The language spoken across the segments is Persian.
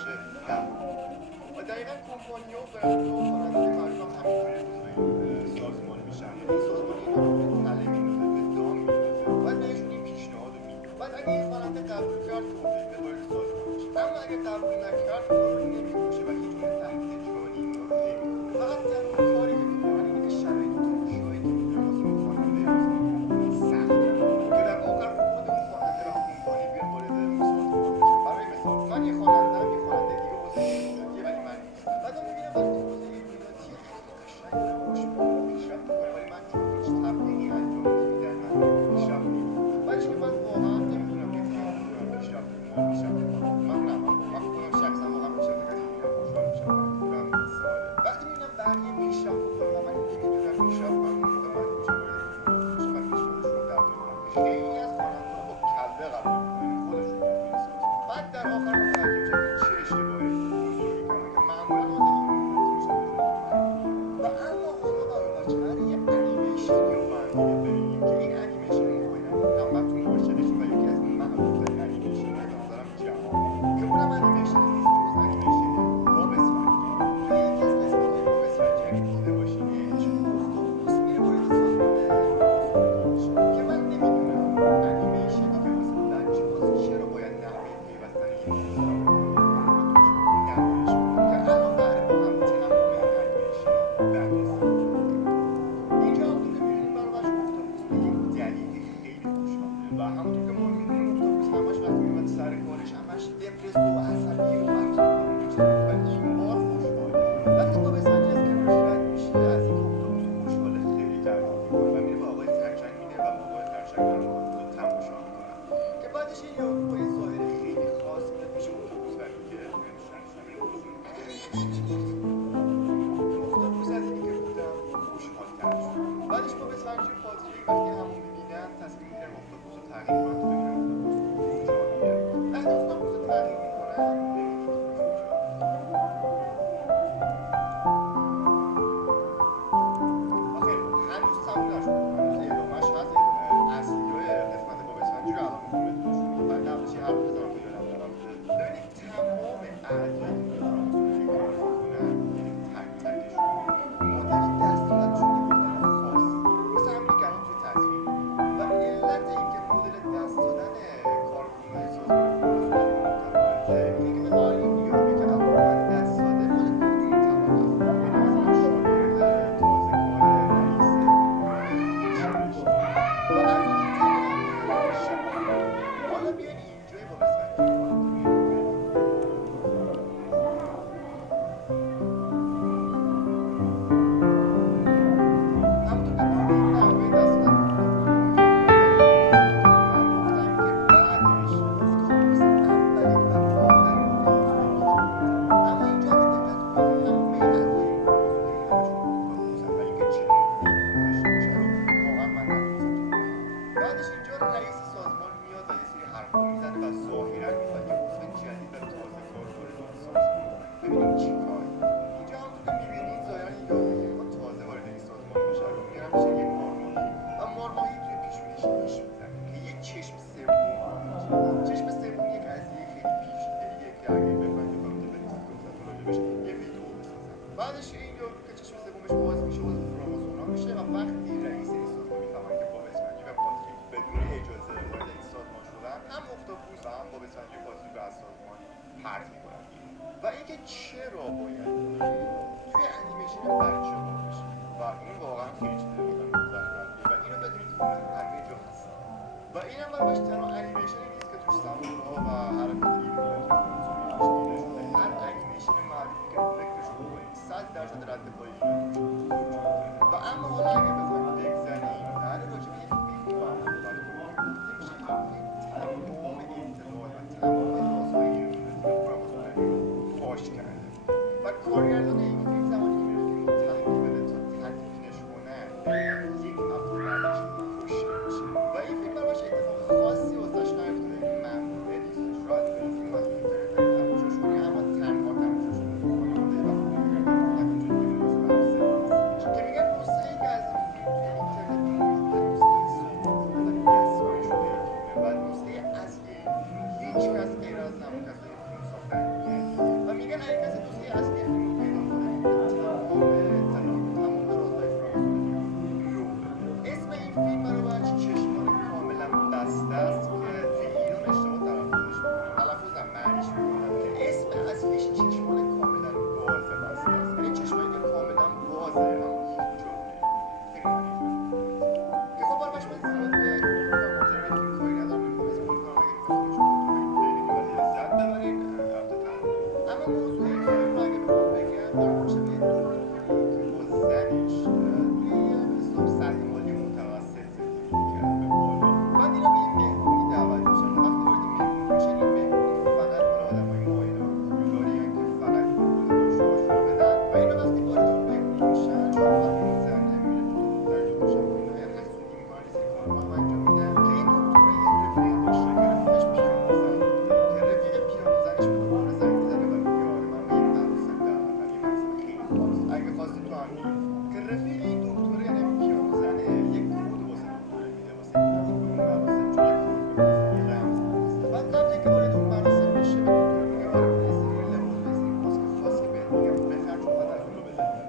میشه دعوا. و دقیقا کمپانی و برند و خواننده معروف هم همینطوری امروز به این سازمان میشن. یعنی این سازمان اینا رو به تله میندازه، به دام میندازه، بعد بهشون این پیشنهاد رو میده. بعد اگه این خواننده قبول کرد اوکی بیاد وارد سازمان بشه، اما اگه قبول نکرد اونا رو نمیفروشه و هیچ گونه تهدید جانی اینا رو نمیکنه. فقط تنها کاری که میکنن اینه که شرایط تماشایی که میتونن واسه اون خواننده واسه اون کمپانی سخت میکنن که در آخر خود اون خواننده و کمپانی بیان وارد اون سازمان بشن. برای مثال من یه خواننده‌ام، یه خواننده دیگه حوزه ایرانیه ولی من نیستم. بعدم میبینم وقتی حوزه ایرانیه خیلی قشنگ داره خوشبو پیشرفت میکنه ولی من چون هیچ تبلیغی انجام نمیدم مسیر پیشرفت نمیکنم. بعدش که من واقعا نمیدونم که خیلی میتونم پیشرفت کنم یا پیشرفت کنم. من نه من خودم شخصا واقعا پیشرفت کسی میبینم خوشحال میشم. منظورم این سواله. وقتی میبینم بقیه پیشرفت میکنن و من نمیتونم پیشرفت کنم اون موقع من میشم وارد این کمپانی میشم و پیشنهادشون رو قبول میکنم که خیلی از خواننده‌ها با کله قبول میکنن، یعنی خودشون میان تو این سازمان. بعد در آخر متوجه میشن که چه اشتباهی بزرگی کردن که معمولا حوزه ایرانیات میشه به جای من. و اما حالا برای بچه قراره یه انیمیشنی رو با هم دیگه ببینیم که این انیمیشن مطمئنم همتون عاشقشین و یکی از معروف‌ترین انیمیشن‌های به نظرم جهانه که اونم انیمیشنی نیست جز انیمیشن باب اسفنجی. توی یکی از قسمت‌های باب اسفنجی اگه دیده باشینش اختاپوس میره وارد سازمان بزرگی میشه که من نمیدونم انیمیشنی که واسه بچه‌هاست چرا باید نحوه پیوستن این موضوع رو به کامل توش نمایش بده که الان قراره با هم تمام این انیمیشن رو بررسی کنیم. اینجا همونطور که می‌بینیم برابرش اختاپوس به یک دلیلی خیلی خوشحاله و همونطور که ما می‌دونیم اختاپوس همش وقتی میاد سر کارش همش دپرس و عصبی و افسرده میشه و این بار خوشحاله. وقتی باب اسفنجی از کنارش رد میشه از اینکه اختاپوس خوشحاله خیلی تعجب میکنه و میره به آقای خرچنگ میده و با آقای خرچنگ دارن اختاپوس رو تماشا میکنن که بعدش یه یارو با یه ظاهر خیلی خاص میاد پیش اختاپوس و میگه اختاپوس از اینی که بودم خوشحال‌تر شدم. بعدش باب اسفنجی و پادری وقتی همو میبینن تصمیم میگیرن اختاپوس رو تغییر کنن تا ببینن اختاپوس کجاییه. وقتی اختاپوس رو تغییر میکنن ببینید کجاییه. و خیلی خوب هنوز تموم نشده، هنوز ادامهش هست. ادامه اصلی قسمت باب اسفنجی رو الان میخوام بهتون نشون بدم. بعد قبلش یه حرف بزنم که یادم نرفته. ببینید تمام اعضایی که دارن واسه اون کار میکنن، یعنی تک تکشون مدل دستوراتشون یه مدل خاصیه، مثل همینی که الان توی تصویر میبینید. و علت اینکه مدل دست دادن کارکنای سازمان کرونا با این متفاوته اینه که بخوام این یارویی که الان به من دست داده مال کدوم طبقه است. یعنی مثلا شاگرد تازه کار رئیس نیروی چه رشته‌ای و از این طبقه هم نگران شفافیته. حالا بیاین اینجای باب اسفنجی رو با هم دیگه ببینیم. همونطور که می‌بینید نحوه دست دادن به اختاپوس با اون کیفیت دقیقاً درسته. من گفتم که بعدش اختاپوس اولین و آخرین موضوع میتینگه. اما اینجا اگه دقت کنید همه اعضای این موضوع دارن همشون با اختاپوسن و اینکه چه نقطه‌ای میتونه داشته باشه رو واقعا من نتونستم تا بفهمم. بعدش اینجا رئیس سازمان میاد و یه سری حرفا میزنه و ظاهرا میخواد یه عضو جدید و تازه کار وارد این سازمان کنه. ببینیم چی کار میکنه. اینجا همونطور که میبینید ظاهرا یه یارویی که میخواد تازه وارد این سازمان بشه رو میارن میشه یه مارماهی و مارماهی توی پیشونیش نیش میزنه که یه چشم سوم رو میگیره. چشم سوم یک قضیه خیلی پیچیده‌ایه که اگه بخواید یه کار دیگه بهتون راجبش یه ویدیو بسازم. بعدش این یارو که چشم سومش باز میشه عضو فراماسونا میشه و وقتی رئیس این سازمان میفهمن که باب اسفنجی و پاتریک بدون اجازه وارد این سازمان شدن، هم اختاپوس و هم باب اسفنجی و پاتریک رو از سازمان پرت میکنن بیرون. و اینکه چرا باید این توی انیمیشن بچه‌ها بشه و این واقعا خیلی چیز آدم نظرمندیه و اینو بدونید که اون همه جا هست. و اینم برابرش تنها انیمیشنی نیست که توش سمبول‌ها و حرکات ایرانیات یا فرانسویانش دیده شده. هر انیمیشن معروفی که فکرشو بکنید 100% رد پای ایران توش وجود داره. و اما حالا اگه بخوایم بگذریم قراره راجع به یه فیلمی با هم صحبت کنیم که گفته میشه این فیلم تمام اطلاعات و تمام رازهای ایلومیناتی و فراماسونری رو فاش کرده. و کارگردان این فیلم زمانی که میره فیلم رو تحویل بده تا تدوینش کنن دقیقا یک هفته بعدش کشته میشه و این فیلم براش اتفاق خاصی واسش نیفتاده. این معموله نیستش. راحت برید فیلم از اینترنت برید تماشاش کنید، اما تنها تماشاش کنید با خانواده و خوبی اگر دلتون نخواد، چون دیگه مناسب هم سن نیستش. که میگن نسخه‌ای که از این فیلم توی اینترنت موجوده نسخه سانسور شده و دستکاری شده این فیلمه و نسخه اصلی این فیلم هیچ کس غیر از همون کسایی که فیلم ساختن ندیده. حقیقت توضیح اصلی فیلم رو پیدا کنه تمام رازهای فرانسوی اسم این فیلم برای بچه چشمان کاملا بسته است که توی ایران اشتباه تلفظش میکنن تلفظم معنیش میکنن که اسم اصلیش چشمان کاملا باز بسته است یعنی چشمایی که کاملا بازه اما هیچ جا خیلی معنی که خب برای من زیاد به ماجرای فیلم کاری ندارم میخوام اسم میکنم اگه میخواستیم شما تو ببینید و لذت ببرید البته تنها اما موضوع این فیلم رو اگه بخوام بگم در مورد شبیه دکتری که با زنش توی حساب سطح مالی متوسط زندگی میکرد به بالا بعد اینا به یه مهمونی دعوت میشن وقتی وارد مهمونی میشن این مهمونی فقط مال آدمای ماینا و پولداریان که فقط پول داشته باشون بدن و اینا وقتی وارد اون مهمونی میشن شوهر این زن میره تو در جلوشن و اینا حسودی میکنن یه سری کارها هم انجام میدن که این دکتر یه رفیق داشته که رفیقش پیانو زن بوده که رفیق پیانو زنش به دکتر زنگ میزنه و میگه آره من به یه مراسم دعوتم یه مراسم خیلی خاص اگه خواستی تو هم بیا که رفیق این دکتر یعنی پیانو زنه یک کد واسه دکتر میده واسه اینکه اون مراسم چون یک کد میفرسته یه رمز میفرسته بعد قبل اینکه وارد اون مراسم بشه به دکتر میگه آره من یه سری لباس و یه سری ماسک خاصی بهت میگم بخر چون باید از اون رو بزنی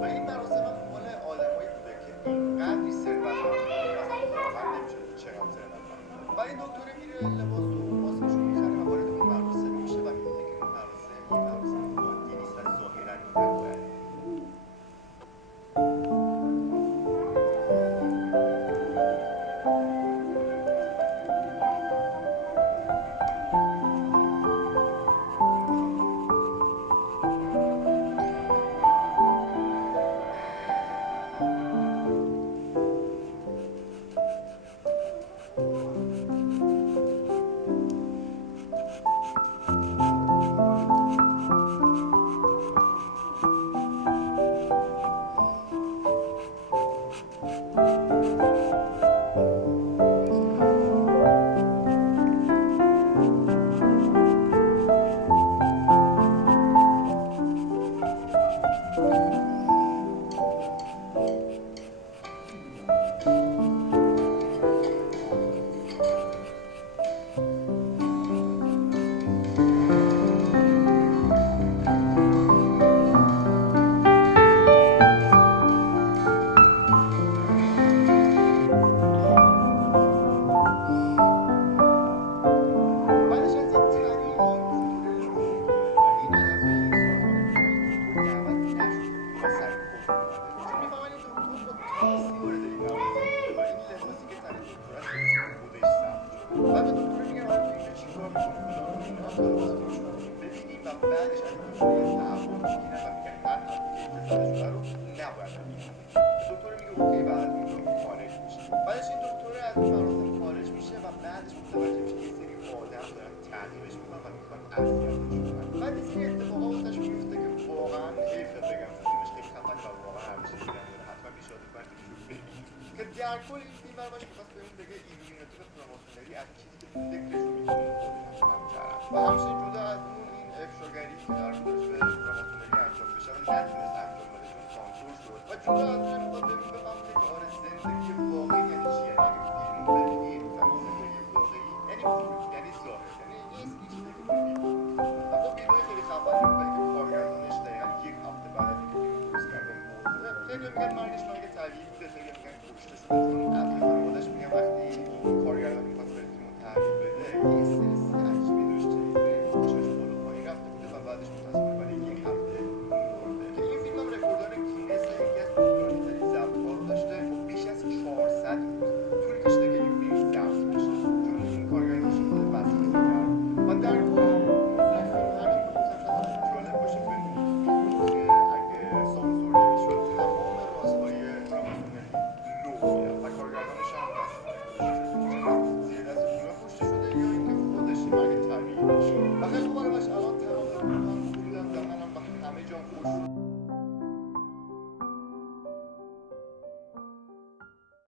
و این مراسم هم مال آدمایی بوده که اینقدری ثروتمند بودن که اصلا باور نمیشه چقدر ثروتمند و این دکتر میره لباس و ماسکش رو میخره و وارد اون مراسم میشه و میبینه که اون مراسم یه مراسم عادی نیست و ظاهرا نباید بعدش از این طریق این دکتر لو میره و این اعضای سازمان بیمه این دکتر دعوت نشده و سر خود اومده چون میفهمن این دکتر با تاکسی وارد این مراسم بوده و این لباسی که تن دکتر است به اسم خودش ثبت شده بعد به دکتر میگن آره تو اینجا چیکار میکنی فلان و اینا تا لباس خودشون رو ببینیم و بعدش از این دکتر یه تعهد میگیرن و میگن هر حرفی که اینجا زده شده رو نباید انجام بدی دکتر میگه اوکی بعد از اونجا خارج میشه بعدش این دکتر از این مراسم خارج میشه و بعدش متوجه میشه یه سری آدم دارن تعقیبش میکنن و میخوان اذیتش کنن بعد یه سری اتفاقا واسش میفته که واقعا حیف بگم چون فیلمش خیلی خفنه و واقعا ارزش دیدن داره حتما پیشنهاد میکنم که فیلم ببینید که در کل این فیلم برامش میخواست بهمون بگه ایمیونیتی و فراماسونری از چیزی که تو فکرش رو میتونیم خودمون کمترن و همچنین جدا از اون این افشاگری که در موردش به فراماسونری انجام بشه و نتونست انجام بده چون سانسور شد و جدا از اون میخواد بهمون بفهمونه که آره زندگی واقعی یعنی چی یعنی اگه فیلم رو ببینید میفهمید زندگی واقعی یعنی پول یعنی ظاهر یعنی نیست هیچ چیزی که میبینید و خب ویدیوی خیلی خفنی بوده که کارگردانش دقیقا یک هفته بعد از اینکه فیلم درست کرده مرده خیلی میگن مرگش مرگ طبیعی بوده خیلی میگن کشته شده چون اهل خانواده‌اش میگن وقتی این کارگردان میخواست بره فیلمو تحویل بده یه استرس عجیبی داشته فشارش بالا پایین رفته بوده و بعدش متأسفانه برای یک هفته مرده که این فیلم هم رکورددار گینس یکی از طولانی‌ترین ضبط‌ها رو داشته خب بیش از 400 روز طول کشیده که این فیلم ضبط بشه چون این کارگردانش خود وظیفه کرد و در کل موضوع فیلم همین بود گفتم شاید جالب باشه بدونید که اگه سانسور نمی‌شد تمام رازهای فراماسونری لو میرفت و کارگردانش هم زیر دست اونا کشته شده یا اینکه خودش مرگ طبیعی داشت و خیلی خوب الان تمام پول دادن و منم به همه جام خوش